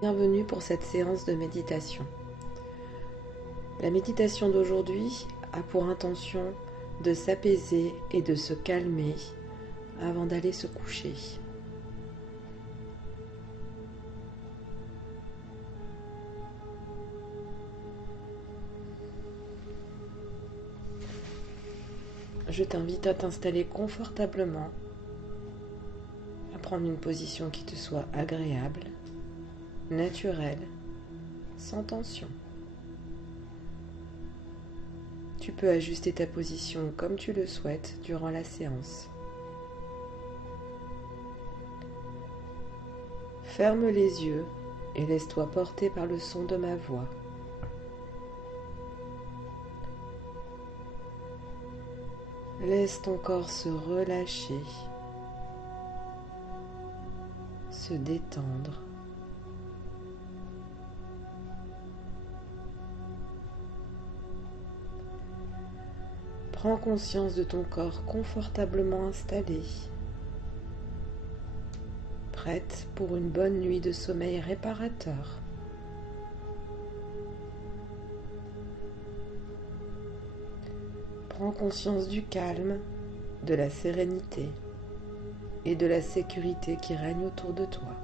Bienvenue pour cette séance de méditation. La méditation d'aujourd'hui a pour intention de s'apaiser et de se calmer avant d'aller se coucher. Je t'invite à t'installer confortablement, à prendre une position qui te soit agréable, naturelle, sans tension. Tu peux ajuster ta position comme tu le souhaites durant la séance. Ferme les yeux et laisse-toi porter par le son de ma voix. Laisse ton corps se relâcher, se détendre. Prends conscience de ton corps confortablement installé, prête pour une bonne nuit de sommeil réparateur. Prends conscience du calme, de la sérénité et de la sécurité qui règne autour de toi.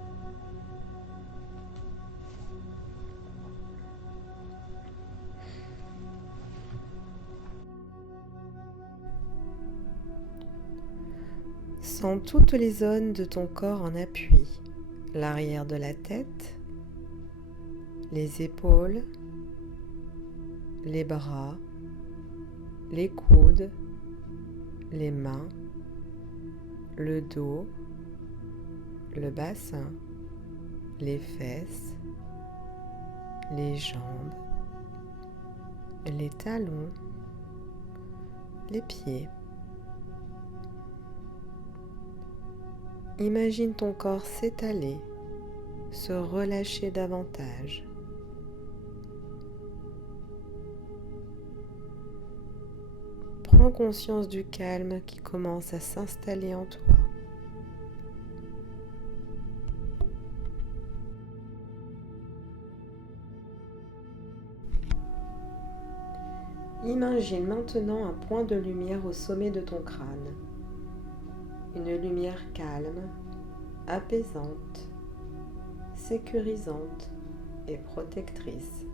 Sens toutes les zones de ton corps en appui, l'arrière de la tête, les épaules, les bras, les coudes, les mains, le dos, le bassin, les fesses, les jambes, les talons, les pieds. Imagine ton corps s'étaler, se relâcher davantage. Prends conscience du calme qui commence à s'installer en toi. Imagine maintenant un point de lumière au sommet de ton crâne. Une lumière calme, apaisante, sécurisante et protectrice.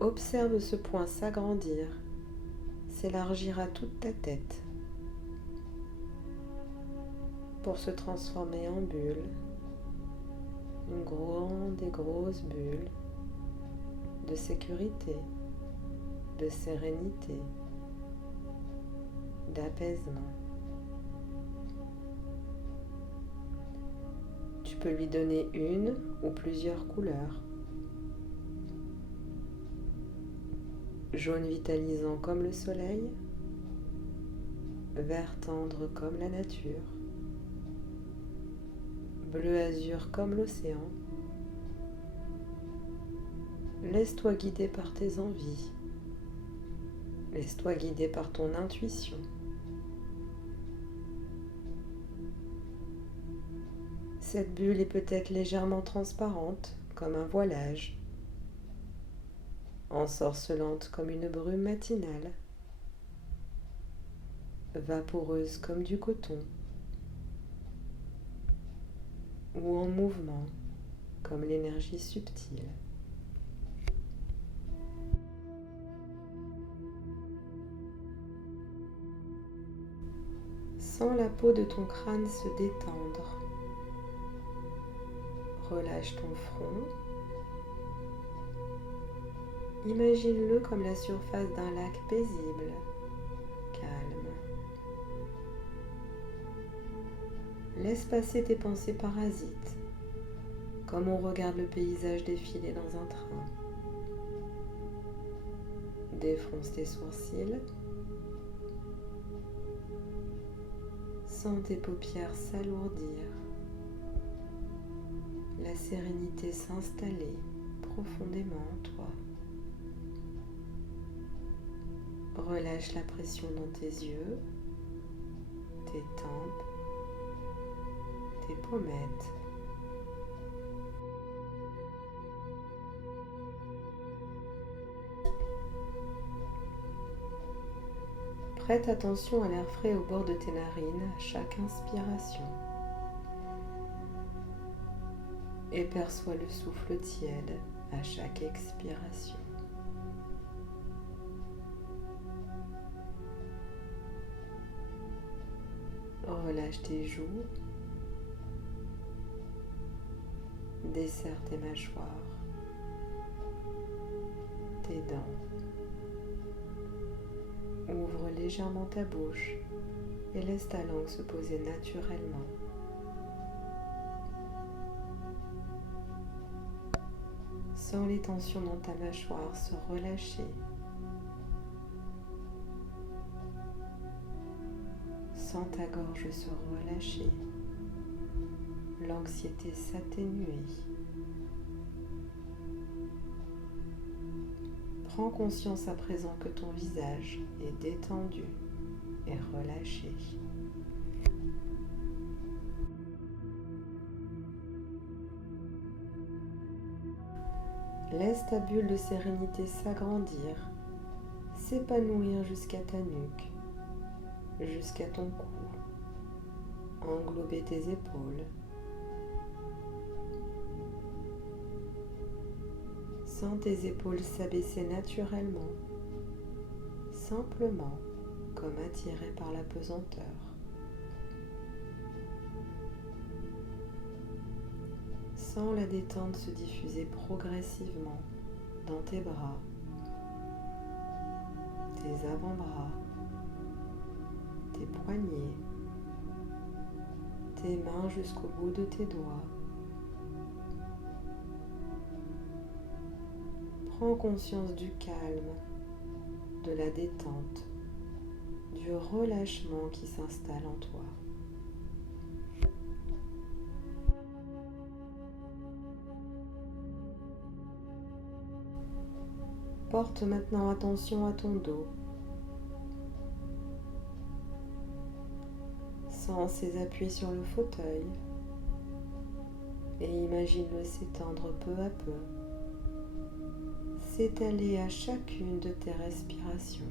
Observe ce point s'agrandir, s'élargir à toute ta tête pour se transformer en bulle, une grande et grosse bulle de sécurité, de sérénité, d'apaisement. Tu peux lui donner une ou plusieurs couleurs. Jaune vitalisant comme le soleil, vert tendre comme la nature, bleu azur comme l'océan. Laisse-toi guider par tes envies. Laisse-toi guider par ton intuition. Cette bulle est peut-être légèrement transparente, comme un voilage, ensorcelante comme une brume matinale, vaporeuse comme du coton, ou en mouvement comme l'énergie subtile. Sens la peau de ton crâne se détendre. Relâche ton front. Imagine-le comme la surface d'un lac paisible, calme. Laisse passer tes pensées parasites, comme on regarde le paysage défiler dans un train. Défronce tes sourcils. Sens tes paupières s'alourdir. La sérénité s'installer profondément en toi. Relâche la pression dans tes yeux, tes tempes, tes pommettes. Prête attention à l'air frais au bord de tes narines à chaque inspiration. Et perçois le souffle tiède à chaque expiration. Relâche tes joues, desserre tes mâchoires, tes dents. Ouvre légèrement ta bouche et laisse ta langue se poser naturellement. Sens les tensions dans ta mâchoire se relâcher. Sens ta gorge se relâcher. L'anxiété s'atténuer. Prends conscience à présent que ton visage est détendu et relâché. Laisse ta bulle de sérénité s'agrandir, s'épanouir jusqu'à ta nuque, jusqu'à ton cou, englober tes épaules. Sens tes épaules s'abaisser naturellement, simplement comme attirées par la pesanteur. Sens la détente se diffuser progressivement dans tes bras, tes avant-bras, tes poignets, tes mains jusqu'au bout de tes doigts. Prends conscience du calme, de la détente, du relâchement qui s'installe en toi. Porte maintenant attention à ton dos. Sens ses appuis sur le fauteuil et imagine-le s'étendre peu à peu, s'étaler à chacune de tes respirations.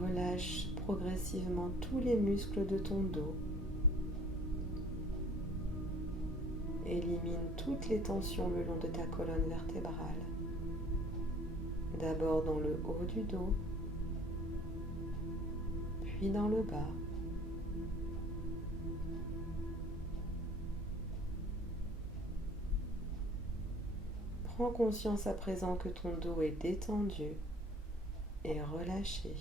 Relâche progressivement tous les muscles de ton dos. Élimine toutes les tensions le long de ta colonne vertébrale. D'abord dans le haut du dos, puis dans le bas. Prends conscience à présent que ton dos est détendu et relâché.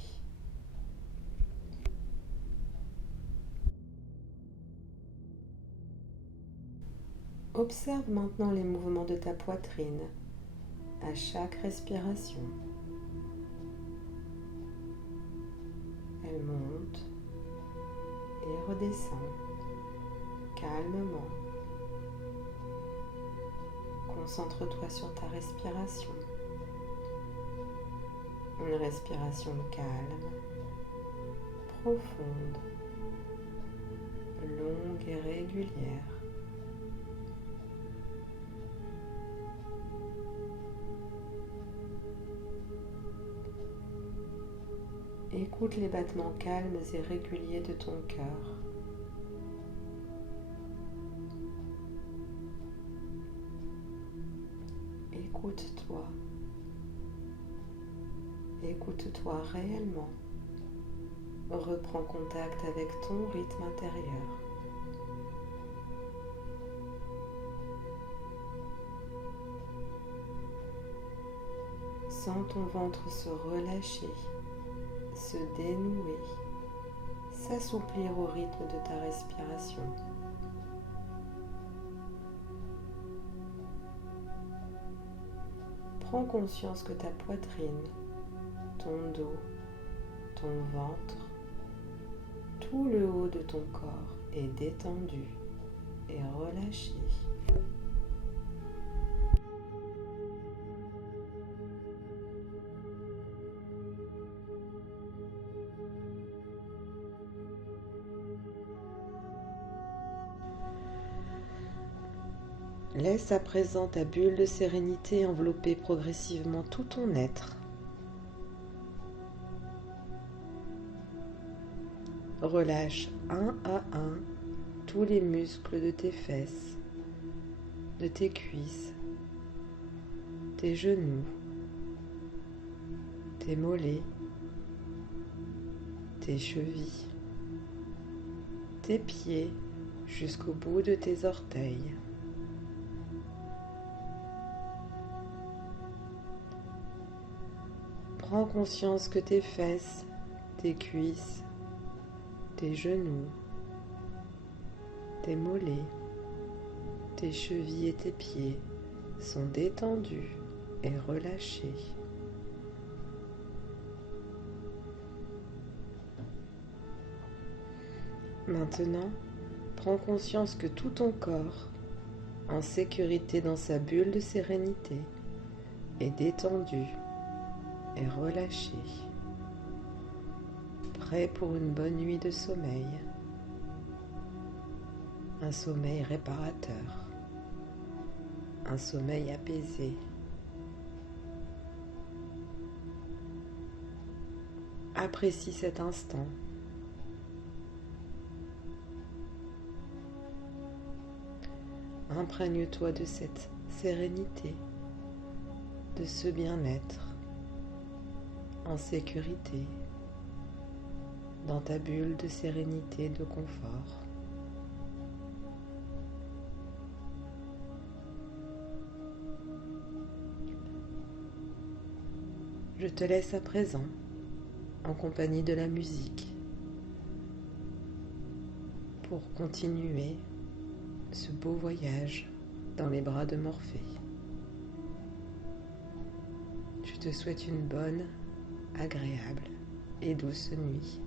Observe maintenant les mouvements de ta poitrine à chaque respiration. Elle monte et redescend calmement. Concentre-toi sur ta respiration. Une respiration calme, profonde, longue et régulière. Écoute les battements calmes et réguliers de ton cœur. Écoute-toi. Écoute-toi réellement. Reprends contact avec ton rythme intérieur. Sens ton ventre se relâcher, se dénouer, s'assouplir au rythme de ta respiration. Prends conscience que ta poitrine, ton dos, ton ventre, tout le haut de ton corps est détendu et relâché. Laisse à présent ta bulle de sérénité envelopper progressivement tout ton être. Relâche un à un tous les muscles de tes fesses, de tes cuisses, tes genoux, tes mollets, tes chevilles, tes pieds jusqu'au bout de tes orteils. Prends conscience que tes fesses, tes cuisses, tes genoux, tes mollets, tes chevilles et tes pieds sont détendus et relâchés. Maintenant, prends conscience que tout ton corps, en sécurité dans sa bulle de sérénité, est détendu et relâché, prêt pour une bonne nuit de sommeil, un sommeil réparateur, un sommeil apaisé. Apprécie cet instant. Imprègne-toi de cette sérénité, de ce bien-être, en sécurité, dans ta bulle de sérénité, de confort. Je te laisse à présent, en compagnie de la musique, pour continuer ce beau voyage dans les bras de Morphée. Je te souhaite une bonne, agréable et douce nuit.